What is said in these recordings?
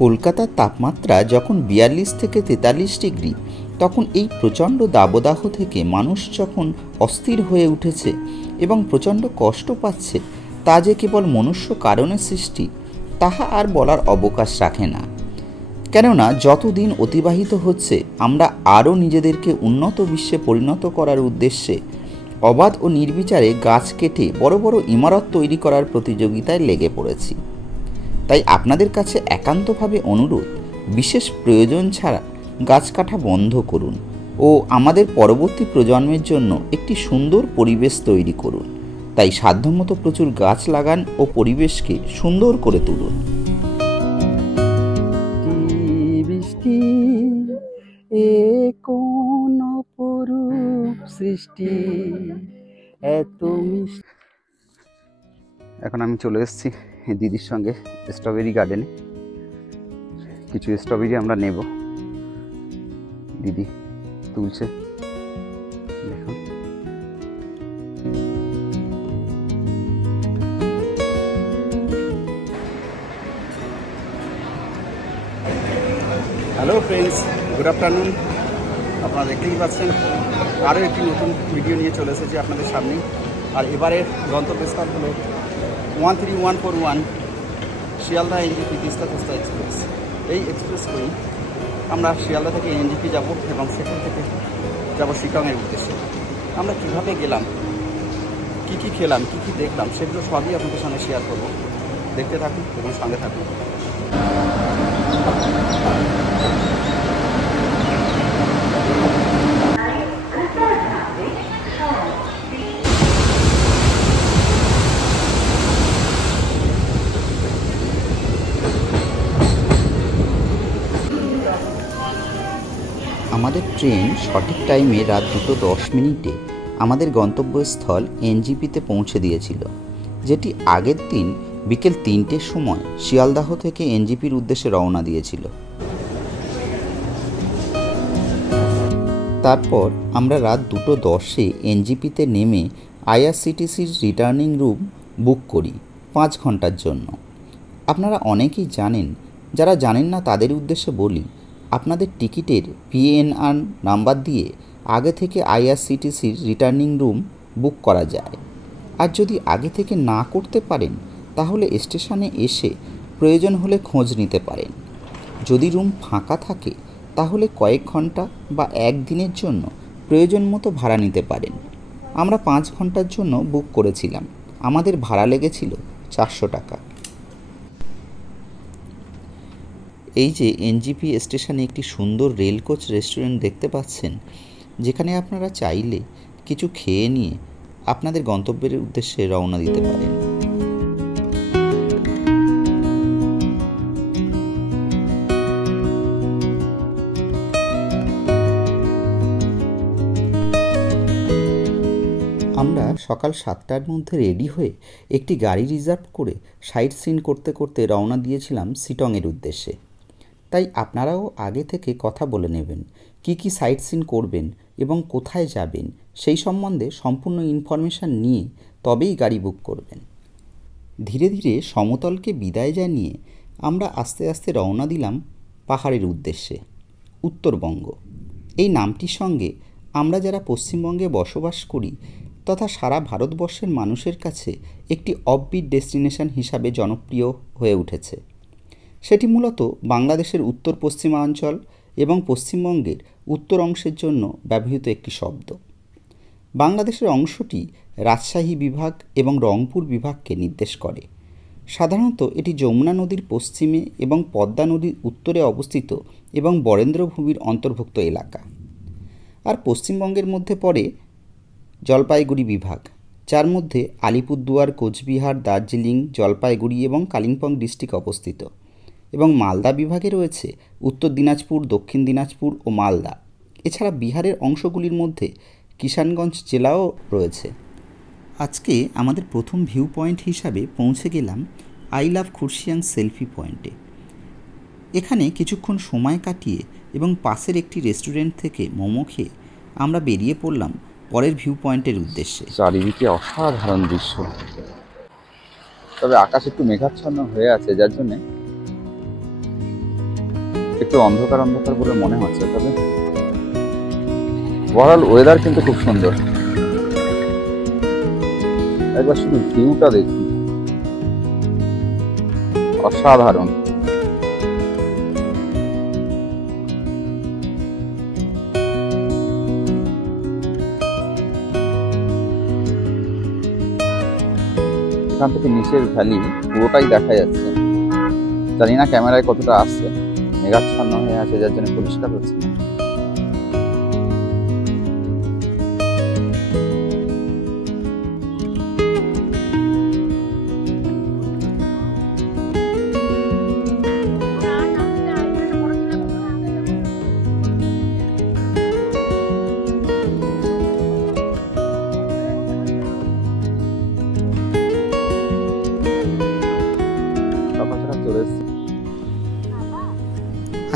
কলকাতার তাপমাত্রা যখন ৪২ থেকে ৪৩ ডিগ্রি, তখন এই প্রচণ্ড দাবদাহ থেকে মানুষ যখন অস্থির হয়ে উঠেছে এবং প্রচণ্ড কষ্ট পাচ্ছে, তা যে কেবল মনুষ্য কারণের সৃষ্টি তাহা আর বলার অবকাশ রাখে না। কেননা যত দিন অতিবাহিত হচ্ছে, আমরা আরও নিজেদেরকে উন্নত বিশ্বে পরিণত করার উদ্দেশ্যে অবাধ ও নির্বিচারে গাছ কেটে বড় বড় ইমারত তৈরি করার প্রতিযোগিতায় লেগে পড়েছি। তাই আপনাদের কাছে একান্তভাবে অনুরোধ, বিশেষ প্রয়োজন ছাড়া গাছ কাটা বন্ধ করুন ও আমাদের পরবর্তী প্রজন্মের জন্য একটি সুন্দর পরিবেশ তৈরি করুন। তাই সাধ্যমতো প্রচুর গাছ লাগান ও পরিবেশকে সুন্দর করে তুলুন। এখন আমি চলে এসেছি দিদির সঙ্গে স্ট্রবেরি গার্ডেনে। কিছু স্ট্রবেরি আমরা নেব। দিদি তুলছে, দেখুন। Hello friends, good afternoon. আপনারা দেখতেই পাচ্ছেন আরও একটি নতুন ভিডিও নিয়ে চলে এসেছি আপনাদের সামনে। আর এবারের গন্তব্যস্থল হলো 13141 Sealdah NJP Teesta Costa express. এই এক্সপ্রেস করে আমরা শিয়ালদা থেকে এনজিপি যাব এবং সেখান থেকে যাব শিলংয়ের উদ্দেশ্যে। আমরা কীভাবে গেলাম, কী কী খেলাম, কী কী দেখলাম, সেগুলো সবই আপনাদের সঙ্গে শেয়ার করব। দেখতে থাকুন এবং সঙ্গে থাকুন। আমাদের ট্রেন সঠিক টাইমে রাত 2:10 আমাদের গন্তব্যস্থল এনজিপিতে পৌঁছে দিয়েছিল, যেটি আগের দিন বিকেল 3টের সময় শিয়ালদাহ থেকে এনজিপির উদ্দেশ্যে রওনা দিয়েছিল। তারপর আমরা রাত 2:10 এনজিপিতে নেমে আইআরসিটিসির রিটার্নিং রুম বুক করি 5 ঘন্টার জন্য। আপনারা অনেকেই জানেন, যারা জানেন না তাদের উদ্দেশ্যে বলি, আপনাদের টিকিটের পিএনআর নাম্বার দিয়ে আগে থেকে আইআরসিটিসির রিটার্নিং রুম বুক করা যায়। আর যদি আগে থেকে না করতে পারেন, তাহলে স্টেশনে এসে প্রয়োজন হলে খোঁজ নিতে পারেন। যদি রুম ফাঁকা থাকে, তাহলে কয়েক ঘন্টা বা একদিনের জন্য প্রয়োজন মতো ভাড়া নিতে পারেন। আমরা 5 ঘন্টার জন্য বুক করেছিলাম। আমাদের ভাড়া লেগেছিল 400 টাকা। এই যে এনজিপি স্টেশনে একটি সুন্দর রেলকোচ রেস্টুরেন্ট দেখতে পাচ্ছেন, যেখানে আপনারা চাইলে কিছু খেয়ে নিয়ে আপনাদের গন্তব্যের উদ্দেশ্যে রওনা দিতে পারেন। আমরা সকাল 7টার মধ্যে রেডি হয়ে একটি গাড়ি রিজার্ভ করে সাইট সিন করতে করতে রওনা দিয়েছিলাম শিলংয়ের উদ্দেশ্যে। তাই আপনারাও আগে থেকে কথা বলে নেবেন, কি কি সাইট সিন করবেন এবং কোথায় যাবেন, সেই সম্বন্ধে সম্পূর্ণ ইনফরমেশান নিয়ে তবেই গাড়ি বুক করবেন। ধীরে ধীরে সমতলকে বিদায় জানিয়ে আমরা আস্তে আস্তে রওনা দিলাম পাহাড়ের উদ্দেশ্যে, উত্তরবঙ্গ। এই নামটির সঙ্গে আমরা যারা পশ্চিমবঙ্গে বসবাস করি তথা সারা ভারতবর্ষের মানুষের কাছে একটি অফবিট ডেস্টিনেশন হিসাবে জনপ্রিয় হয়ে উঠেছে। সেটি মূলত বাংলাদেশের উত্তর পশ্চিমাঞ্চল এবং পশ্চিমবঙ্গের উত্তর অংশের জন্য ব্যবহৃত একটি শব্দ। বাংলাদেশের অংশটি রাজশাহী বিভাগ এবং রংপুর বিভাগকে নির্দেশ করে। সাধারণত এটি যমুনা নদীর পশ্চিমে এবং পদ্মা নদীর উত্তরে অবস্থিত এবং বরেন্দ্র ভূমির অন্তর্ভুক্ত এলাকা। আর পশ্চিমবঙ্গের মধ্যে পড়ে জলপাইগুড়ি বিভাগ, যার মধ্যে আলিপুরদুয়ার, কোচবিহার, দার্জিলিং, জলপাইগুড়ি এবং কালিম্পং ডিস্ট্রিক্ট অবস্থিত। এবং মালদা বিভাগে রয়েছে উত্তর দিনাজপুর, দক্ষিণ দিনাজপুর ও মালদা। এছাড়া বিহারের অংশগুলির মধ্যে কিষানগঞ্জ জেলাও রয়েছে। আজকে আমাদের প্রথম ভিউ পয়েন্ট হিসাবে পৌঁছে গেলাম আই লাভ খুরশিয়াং সেলফি পয়েন্টে। এখানে কিছুক্ষণ সময় কাটিয়ে এবং পাশের একটি রেস্টুরেন্ট থেকে মোমো খেয়ে আমরা বেরিয়ে পড়লাম পরের ভিউ পয়েন্টের উদ্দেশ্যে। চারিদিকে অসাধারণ দৃশ্য, তবে আকাশ একটু মেঘাচ্ছন্ন হয়ে আছে, যার জন্য একটু অন্ধকার অন্ধকার বলে মনে হচ্ছে, তবে ওভারঅল ওয়েদার কিন্তু খুব সুন্দর। একবার শুধু ভিউটা দেখুন, অসাধারণ। এখান থেকে নিচের ভ্যালি পুরোটাই দেখা যাচ্ছে। জানি না ক্যামেরায় কতটা আসছে, মেঘাচ্ছন্ন হয়ে আছে যার জন্য পরিষ্কার হচ্ছে না।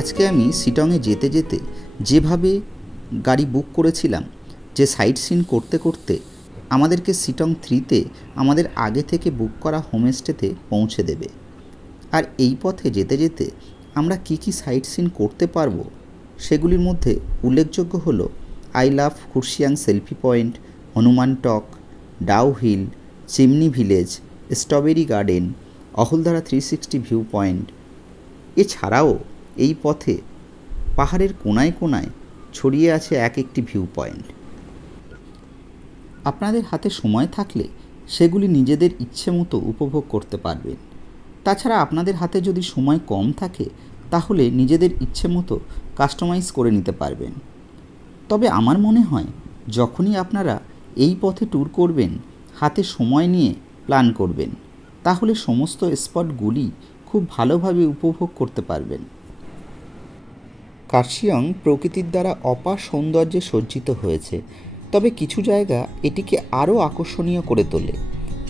আজকে আমি শিটংয়ে যেতে যেতে যেভাবে গাড়ি বুক করেছিলাম, যে সাইট সিন করতে করতে আমাদেরকে শিটং 3-তে আমাদের আগে থেকে বুক করা হোমস্টেতে পৌঁছে দেবে। আর এই পথে যেতে যেতে আমরা কি কি সাইট সিন করতে পারবো সেগুলির মধ্যে উল্লেখযোগ্য হলো I love Kurseong selfie point, Hanuman Tok, Dow Hill, chimney village, strawberry garden, Ahaldara 360 view point. এছাড়াও এই পথে পাহাড়ের কোনায় কোনায় ছড়িয়ে আছে এক একটি ভিউ পয়েন্ট। আপনাদের হাতে সময় থাকলে সেগুলি নিজেদের ইচ্ছে মতো উপভোগ করতে পারবেন। তাছাড়া আপনাদের হাতে যদি সময় কম থাকে তাহলে নিজেদের ইচ্ছে মতো কাস্টমাইজ করে নিতে পারবেন। তবে আমার মনে হয় যখনই আপনারা এই পথে ট্যুর করবেন, হাতে সময় নিয়ে প্ল্যান করবেন, তাহলে সমস্ত স্পটগুলি খুব ভালোভাবে উপভোগ করতে পারবেন। কার্শিয়ং প্রকৃতির দ্বারা অপার সৌন্দর্যে সজ্জিত হয়েছে, তবে কিছু জায়গা এটিকে আরও আকর্ষণীয় করে তোলে।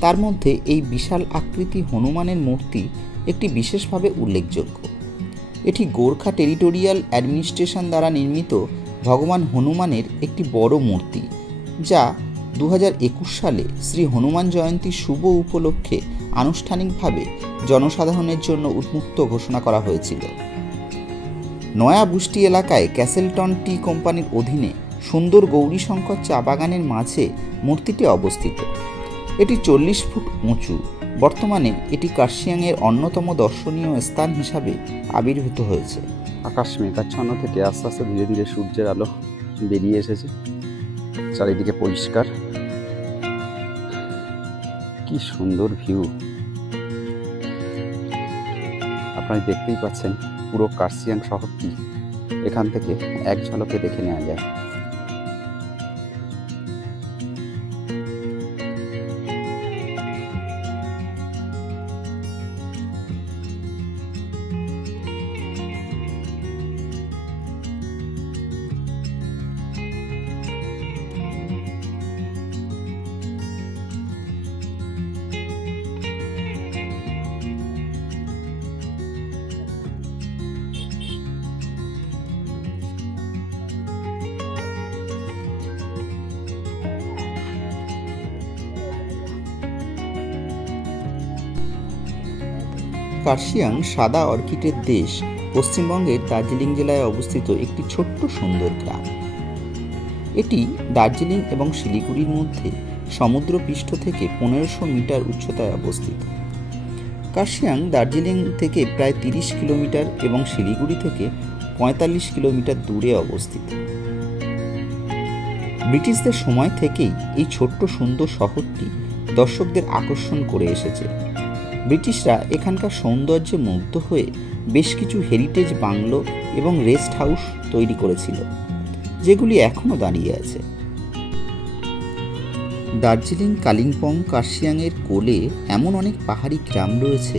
তার মধ্যে এই বিশাল আকৃতি হনুমানের মূর্তি একটি বিশেষভাবে উল্লেখযোগ্য। এটি গোর্খা টেরিটোরিয়াল অ্যাডমিনিস্ট্রেশন দ্বারা নির্মিত ভগবান হনুমানের একটি বড় মূর্তি, যা 2021 সালে শ্রী হনুমান জয়ন্তী শুভ উপলক্ষে আনুষ্ঠানিকভাবে জনসাধারণের জন্য উন্মুক্ত ঘোষণা করা হয়েছিল। নয়া বুষ্টি এলাকায় ক্যাসেলটন টি কোম্পানির অধীনে সুন্দর গৌরীশঙ্কর চা বাগানের মাঝে মূর্তিটি অবস্থিত। এটি 40 ফুট উঁচু। বর্তমানে এটি কার্শিয়াংয়ের অন্যতম দর্শনীয় স্থান হিসাবে আবির্ভূত হয়েছে। আকাশ মেঘাচ্ছন্ন থেকে আস্তে আস্তে ধীরে ধীরে সূর্যের আলো বেরিয়ে এসেছে, চারিদিকে পরিষ্কার। কি সুন্দর ভিউ, আপনারা দেখতেই পাচ্ছেন। পুরো কার্শিয়াং শহরটি এখান থেকে এক ঝলকে দেখে নেওয়া যায়। কার্শিয়াং সাদা অর্কিডের দেশ পশ্চিমবঙ্গের দার্জিলিং জেলায় অবস্থিত একটি ছোট্ট সুন্দর গ্রাম। এটি দার্জিলিং এবং শিলিগুড়ির মধ্যে সমুদ্রপৃষ্ঠ থেকে 1500 মিটার উচ্চতায় অবস্থিত। কার্শিয়াং দার্জিলিং থেকে প্রায় 30 কিলোমিটার এবং শিলিগুড়ি থেকে 45 কিলোমিটার দূরে অবস্থিত। ব্রিটিশদের সময় থেকেই এই ছোট্ট সুন্দর শহরটি দর্শকদের আকর্ষণ করে এসেছে। ব্রিটিশরা এখানকার সৌন্দর্যে মুগ্ধ হয়ে বেশ কিছু হেরিটেজ বাংলো এবং রেস্ট হাউস তৈরি করেছিল, যেগুলি এখনও দাঁড়িয়ে আছে। দার্জিলিং, কালিম্পং, কার্শিয়াংয়ের কোলে এমন অনেক পাহাড়ি গ্রাম রয়েছে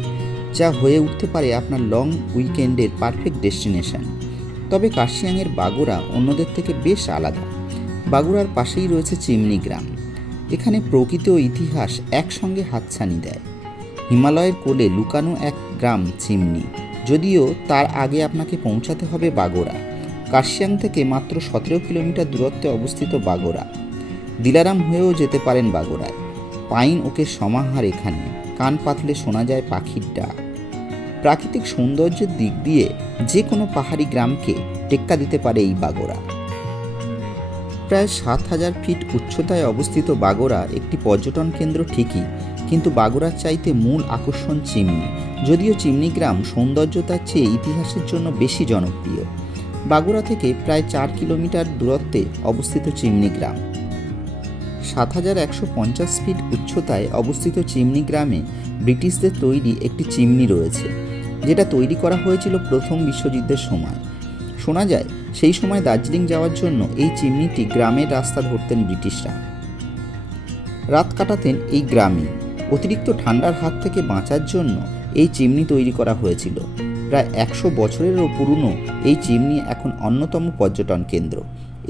যা হয়ে উঠতে পারে আপনার লং উইকেন্ডের পারফেক্ট ডেস্টিনেশন। তবে কার্শিয়াংয়ের বাগোড়া অন্যদের থেকে বেশ আলাদা। বাগোড়ার পাশেই রয়েছে চিমনি গ্রাম। এখানে প্রকৃতি ও ইতিহাস একসঙ্গে হাতছানি দেয়। হিমালয়ের কোলে লুকানো এক গ্রাম চিমনি, যদিও তার আগে আপনাকে পৌঁছাতে হবে বাগোড়া। কার্শিয়াং থেকে মাত্র 17 কিলোমিটার দূরত্বে অবস্থিত বাগোড়া। দিলারাম হয়েও যেতে পারেন বাগোড়ায়। পাইন ওকের সমাহার এখানে, কান পাতলে শোনা যায় পাখির ডাক। প্রাকৃতিক সৌন্দর্যের দিক দিয়ে যে কোনো পাহাড়ি গ্রামকে টেক্কা দিতে পারে এই বাগোড়া। প্রায় 7,000 ফিট উচ্চতায় অবস্থিত বাগোড়া একটি পর্যটন কেন্দ্র ঠিকই, কিন্তু বাগোড়ার চাইতে মূল আকর্ষণ চিমনি। যদিও চিমনি গ্রাম সৌন্দর্যতার চেয়ে ইতিহাসের জন্য বেশি জনপ্রিয়। বাগোড়া থেকে প্রায় 4 কিলোমিটার দূরত্বে অবস্থিত চিমনি গ্রাম। 7,150 ফিট উচ্চতায় অবস্থিত চিমনি গ্রামে ব্রিটিশদের তৈরি একটি চিমনি রয়েছে, যেটা তৈরি করা হয়েছিল প্রথম বিশ্বযুদ্ধের সময়। শোনা যায় সেই সময় দার্জিলিং যাওয়ার জন্য এই চিমনিটি গ্রামের রাস্তা ধরতেন ব্রিটিশরা। রাত কাটাতেন এই গ্রামে। অতিরিক্ত ঠান্ডার হাত থেকে বাঁচার জন্য এই চিমনি তৈরি করা হয়েছিল। প্রায় 100 বছরেরও পুরনো এই চিমনি এখন অন্যতম পর্যটন কেন্দ্র।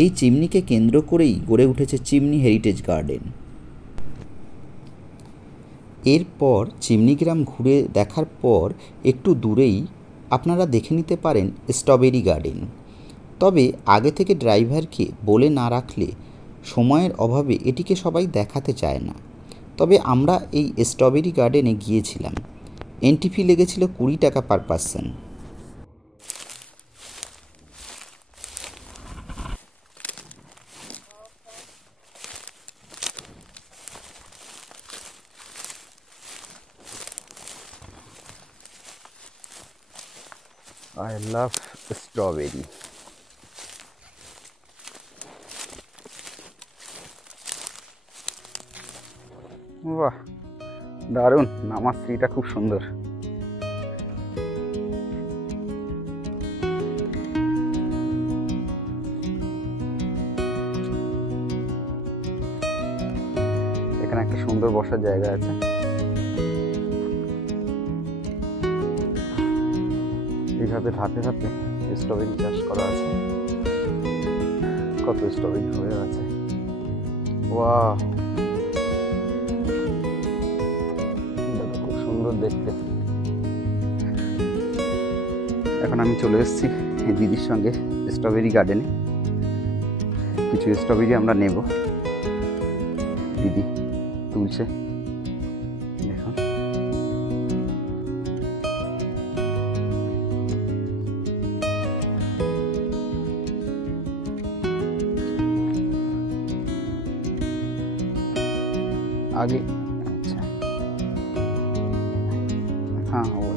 এই চিমনিকে কেন্দ্র করেই গড়ে উঠেছে চিমনি হেরিটেজ গার্ডেন। এরপর চিমনি গ্রাম ঘুরে দেখার পর একটু দূরেই আপনারা দেখে নিতে পারেন স্ট্রবেরি গার্ডেন। তবে আগে থেকে ড্রাইভারকে বলে না রাখলে সময়ের অভাবে এটিকে সবাই দেখাতে চায় না। তবে আমরা এই স্ট্রবেরি গার্ডেনে গিয়েছিলাম। এন্ট্রি ফি লেগেছিল 20 টাকা per person. I love strawberry. বাহ, দারুণ! নামার সিঁড়িটা খুব সুন্দর। এখানে একটা সুন্দর বসার জায়গা আছে। এইভাবে ধাপে ধাপে স্ট্রবেরি চাষ করা আছে। কত স্ট্রবেরি হয়ে আছে! ওয়াও, খুব সুন্দর দেখতে। এখন আমি চলে এসেছি দিদির সঙ্গে স্ট্রবেরি গার্ডেনে। কিছু স্ট্রবেরি আমরা নেব। দিদি তুলছে, দেখুন। आगे अच्छा, हाँ वो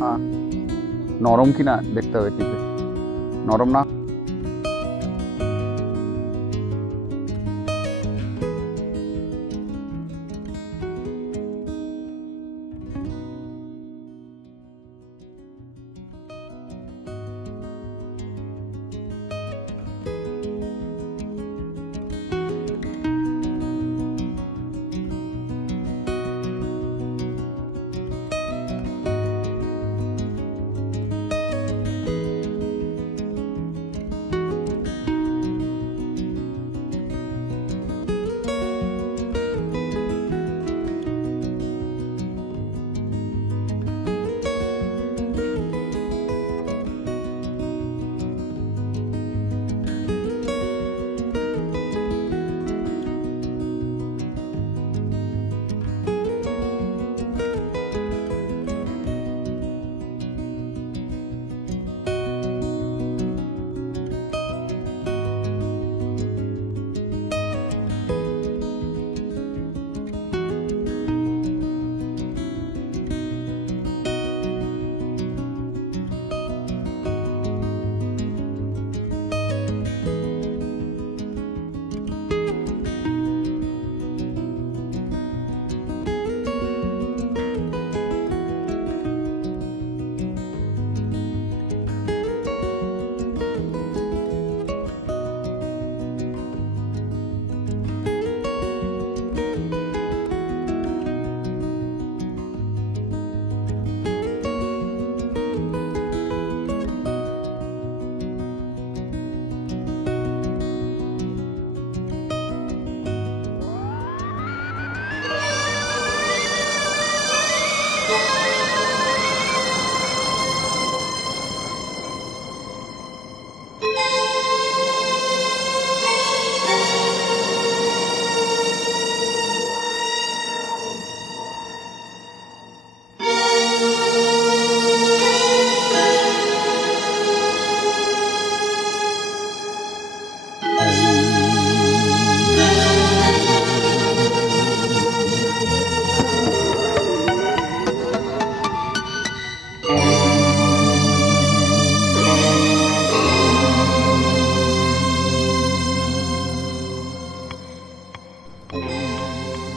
हाँ, নরম কিনা দেখতে হবে টিপে। নরম না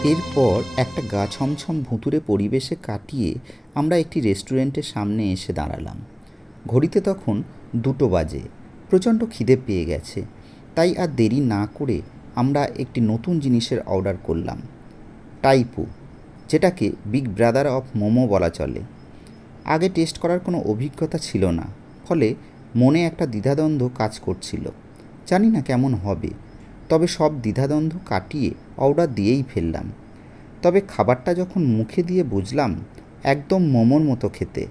এরপর একটা গা ছমছম ভুতুড়ে পরিবেশে কাটিয়ে আমরা একটি রেস্টুরেন্টের সামনে এসে দাঁড়ালাম। ঘড়িতে তখন 2টো বাজে। প্রচণ্ড খিদে পেয়ে গেছে, তাই আর দেরি না করে আমরা একটি নতুন জিনিসের অর্ডার করলাম, টাইপু, যেটাকে বিগ ব্রাদার অফ মোমো বলা চলে। আগে টেস্ট করার কোনো অভিজ্ঞতা ছিল না, ফলে মনে একটা দ্বিধাদ্বন্দ্ব কাজ করছিল। জানি না কেমন হবে, তবে সব দ্বিধাদ্বন্দ্ব কাটিয়ে অর্ডার দিয়েই ফেললাম। তবে খাবারটা যখন মুখে দিয়ে বুঝলাম একদম মোমোর মতো খেতে,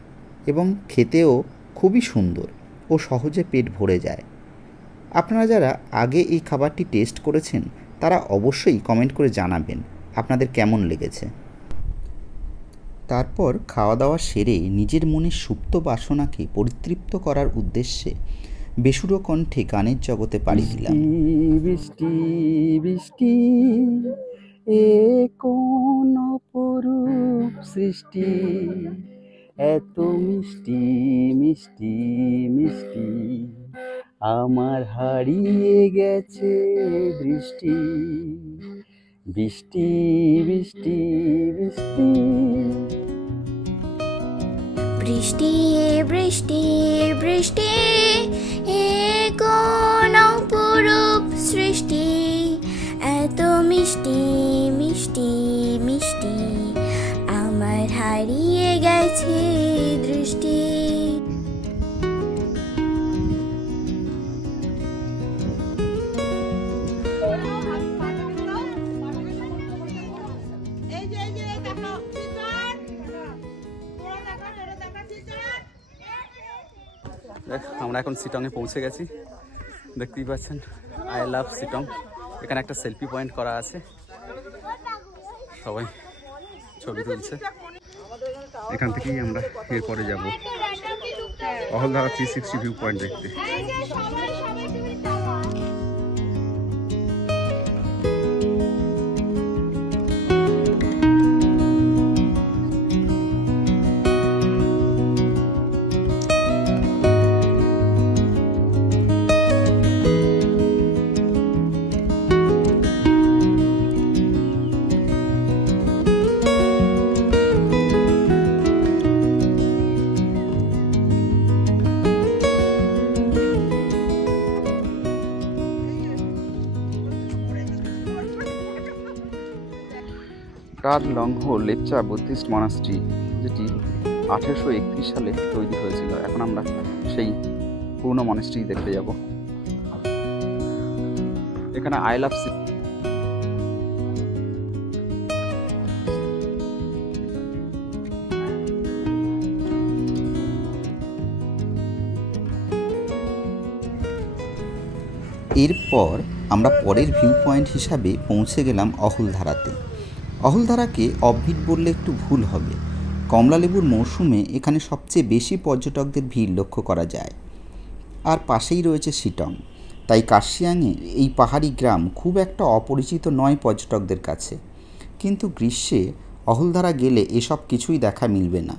এবং খেতেও খুবই সুন্দর ও সহজে পেট ভরে যায়। আপনারা যারা আগে এই খাবারটি টেস্ট করেছেন তারা অবশ্যই কমেন্ট করে জানাবেন আপনাদের কেমন লেগেছে। তারপর খাওয়া দাওয়া সেরে নিজের মনের সুপ্ত বাসনাকে পরিতৃপ্ত করার উদ্দেশ্যে বেসুরো কণ্ঠে গানের জগতে পাড়ি দিলাম। বৃষ্টি বৃষ্টি এ কোন অপরূপ সৃষ্টি, এত মিষ্টি মিষ্টি মিষ্টি, আমার হারিয়ে গেছে দৃষ্টি। বৃষ্টি বৃষ্টি বৃষ্টি বৃষ্টি বৃষ্টি বৃষ্টি এ কোন অপরূপ সৃষ্টি, এত মিষ্টি মিষ্টি মিষ্টি, আমার হারিয়ে গেছে দৃষ্টি। আমরা এখন সিটংয়ে পৌঁছে গেছি। দেখতেই পাচ্ছেন আই লাভ সিটং। এখানে একটা সেলফি পয়েন্ট করা আছে, সবাই ছবি তুলছে। এখান থেকেই আমরা এরপরে যাব অহলধারা 360 ভিউ পয়েন্ট দেখতে। কার লংহ লেপচা বুদ্ধিস্ট মনাস্ট্রি, যেটি 1831 সালে তৈরি হয়েছিল। এখন আমরা সেই পুরনো মনাস্ট্রি দেখতে যাব। এখানে আই লাভ এরপর আমরা পরের ভিউ পয়েন্ট হিসাবে পৌঁছে গেলাম অহলধারাতে। অহলধারাকে অফবিট বললে একটু ভুল হবে। কমলালেবুর মৌসুমে এখানে সবচেয়ে বেশি পর্যটকদের ভিড় লক্ষ্য করা যায়। আর পাশেই রয়েছে শিটং, তাই কার্শিয়াংয়ে এই পাহাড়ি গ্রাম খুব একটা অপরিচিত নয় পর্যটকদের কাছে। কিন্তু গ্রীষ্মে অহলধারা গেলে এসব কিছুই দেখা মিলবে না,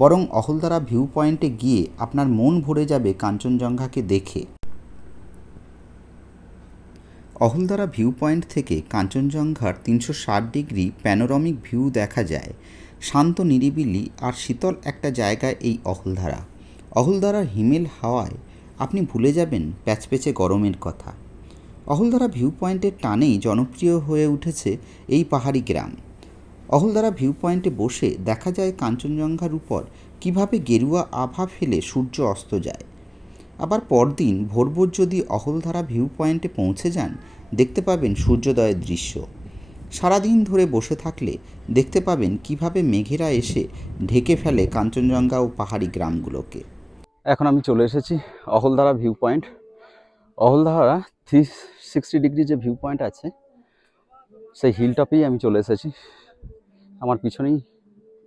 বরং অহলধারা ভিউ পয়েন্টে গিয়ে আপনার মন ভরে যাবে কাঞ্চনজঙ্ঘাকে দেখে। অহলধারা ভিউ পয়েন্ট থেকে কাঞ্চনজঙ্ঘার 360 ডিগ্রি প্যানোরামিক ভিউ দেখা যায়। শান্ত নিরিবিলি আর শীতল একটা জায়গায় এই অহলধারা। অহলধারার হিমেল হাওয়ায় আপনি ভুলে যাবেন প্যাচপ্যাচে গরমের কথা। অহলধারা ভিউ পয়েন্টের টানেই জনপ্রিয় হয়ে উঠেছে এই পাহাড়ি গ্রাম। অহলধারা ভিউ পয়েন্টে বসে দেখা যায় কাঞ্চনজঙ্ঘার উপর কিভাবে গেরুয়া আভা ফেলে সূর্য অস্ত যায়। আবার পরদিন ভোর যদি অহলধারা ভিউ পয়েন্টে পৌঁছে যান, দেখতে পাবেন সূর্যোদয়ের দৃশ্য। সারাদিন ধরে বসে থাকলে দেখতে পাবেন কিভাবে মেঘেরা এসে ঢেকে ফেলে কাঞ্চনজঙ্ঘা ও পাহাড়ি গ্রামগুলোকে। এখন আমি চলে এসেছি Ahaldhara view point. Ahaldhara 360 degree যে ভিউ পয়েন্ট আছে, সেই হিলটপেই আমি চলে এসেছি। আমার পিছনেই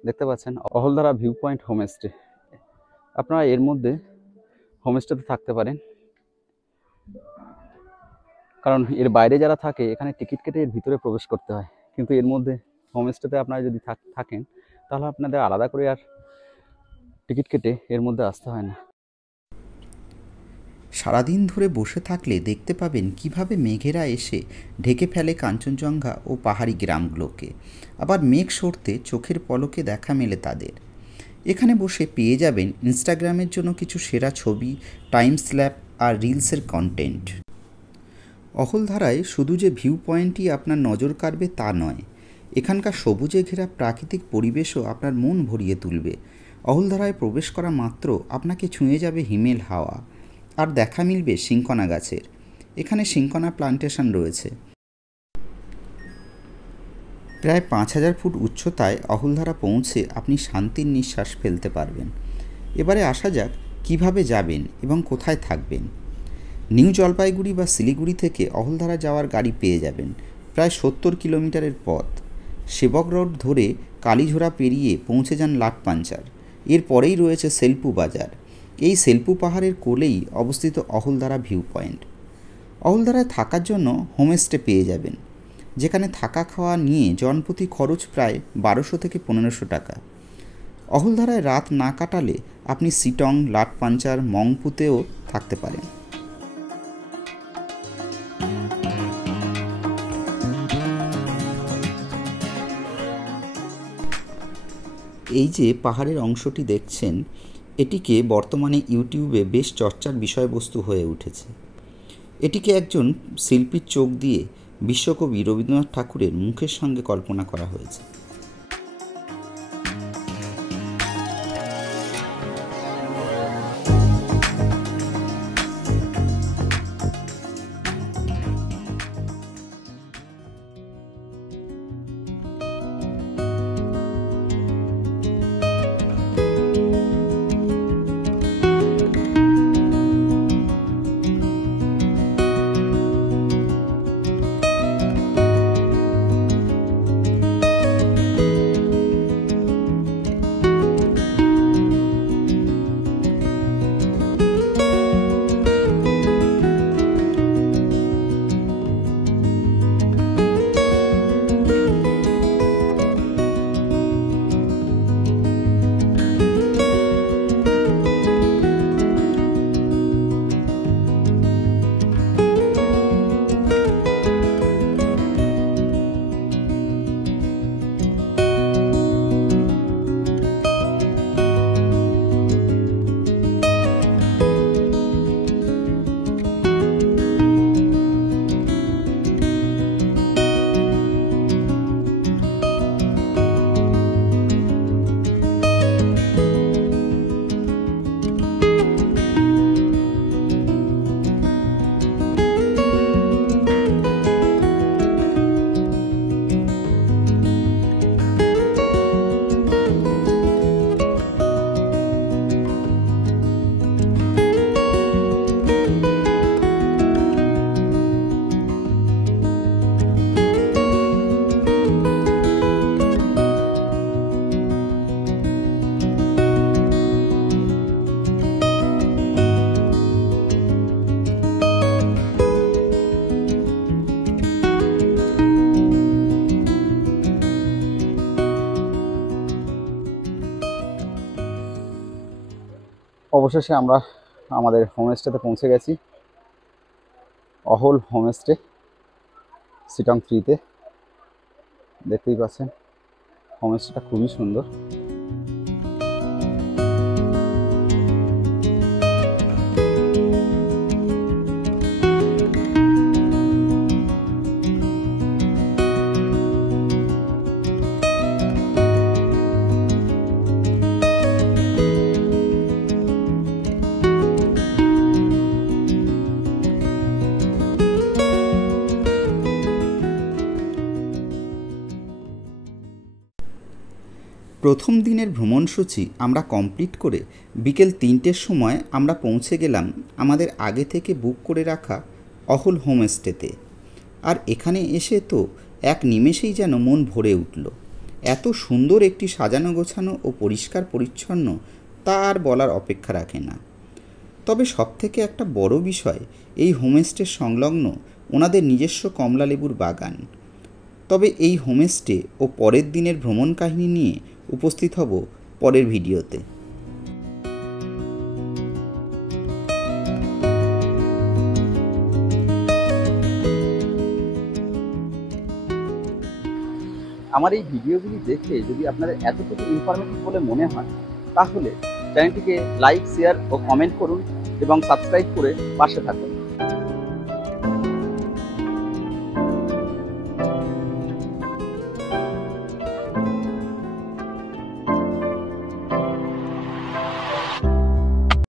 দেখতে পাচ্ছেন অহলধারা ভিউ পয়েন্ট হোমস্টে। আপনারা এর মধ্যে হোমস্টেতে থাকতে পারেন, কারণ এর বাইরে যারা থাকে এখানে টিকিট কেটে এর ভিতরে প্রবেশ করতে হয়। কিন্তু এর মধ্যে হোমস্টেতে আপনারা যদি থাকেন তাহলে আপনাদের আলাদা করে আর টিকিট কেটে এর মধ্যে আসতে হয় না। সারাদিন ধরে বসে থাকলে দেখতে পাবেন কিভাবে মেঘেরা এসে ঢেকে ফেলে কাঞ্চনজঙ্ঘা ও পাহাড়ি গ্রামগুলোকে। আবার মেঘ সরতে চোখের পলকে দেখা মেলে তাদের। এখানে বসে পেয়ে যাবেন ইনস্টাগ্রামের জন্য কিছু সেরা ছবি, টাইম স্ল্যাপ আর রিলসের কন্টেন্ট। অহলধারায় শুধু যে ভিউ পয়েন্টই আপনার নজর কাড়বে তা নয়, এখানকার সবুজে ঘেরা প্রাকৃতিক পরিবেশও আপনার মন ভরিয়ে তুলবে। অহলধারায় প্রবেশ করা মাত্র আপনাকে ছুঁয়ে যাবে হিমেল হাওয়া, আর দেখা মিলবে সিংকনা গাছের। এখানে সিংকনা প্লান্টেশন রয়েছে। প্রায় 5000 ফুট উচ্চতায় অহলধারা পৌঁছে আপনি শান্তির নিঃশ্বাস ফেলতে পারবেন। এবারে আসা যাক কিভাবে যাবেন এবং কোথায় থাকবেন। নিউ জলপাইগুড়ি বা শিলিগুড়ি থেকে অহলধারা যাওয়ার গাড়ি পেয়ে যাবেন। প্রায় 70 কিলোমিটারের পথ। সেবক রোড ধরে কালীঝোড়া পেরিয়ে পৌঁছে যান লাটপাঞ্চার। এর পরেই রয়েছে সেলপু বাজার। এই সেলপু পাহাড়ের কোলেই অবস্থিত অহলধারা ভিউ পয়েন্ট। অহলধারায় থাকার জন্য হোমস্টে পেয়ে যাবেন, যেখানে থাকা খাওয়া নিয়ে জনপ্রতি খরচ প্রায় 1200 থেকে 1500 টাকা। অহলধারায় রাত না কাটালে আপনি সিটং, লাটপাঞ্চার, মংপুতেও থাকতে পারেন। এই যে পাহাড়ের অংশটি দেখছেন, এটিকে বর্তমানে ইউটিউবে বেশ চর্চার বিষয়বস্তু হয়ে উঠেছে। এটিকে একজন শিল্পীর চোখ দিয়ে বিশ্বকবি রবীন্দ্রনাথ ঠাকুরের মুখের সঙ্গে কল্পনা করা হয়েছে। অবশেষে আমরা আমাদের হোমস্টেতে পৌঁছে গেছি। অহল হোমস্টে, সিটং 3-তে। দেখতেই পাচ্ছেন হোমস্টেটা খুবই সুন্দর। প্রথম দিনের ভ্রমণসূচি আমরা কমপ্লিট করে বিকেল 3টের সময় আমরা পৌঁছে গেলাম আমাদের আগে থেকে বুক করে রাখা অহল হোমস্টেতে। আর এখানে এসে তো এক নিমেষেই যেন মন ভরে উঠল। এত সুন্দর একটি সাজানো গোছানো ও পরিষ্কার পরিচ্ছন্ন, তা আর বলার অপেক্ষা রাখে না। তবে সবথেকে একটা বড় বিষয়, এই হোমস্টের সংলগ্ন ওনাদের নিজস্ব কমলালেবুর বাগান। তবে এই হোমস্টে ও পরের দিনের ভ্রমণ কাহিনী নিয়ে উপস্থিত হব পরের ভিডিওতে। আমার এই ভিডিওগুলি দেখে যদি আপনাদের এতটুকু ইনফরমেটিভ বলে মনে হয়, তাহলে চ্যানেলটিকে লাইক, শেয়ার ও কমেন্ট করুন এবং সাবস্ক্রাইব করে পাশে থাকুন।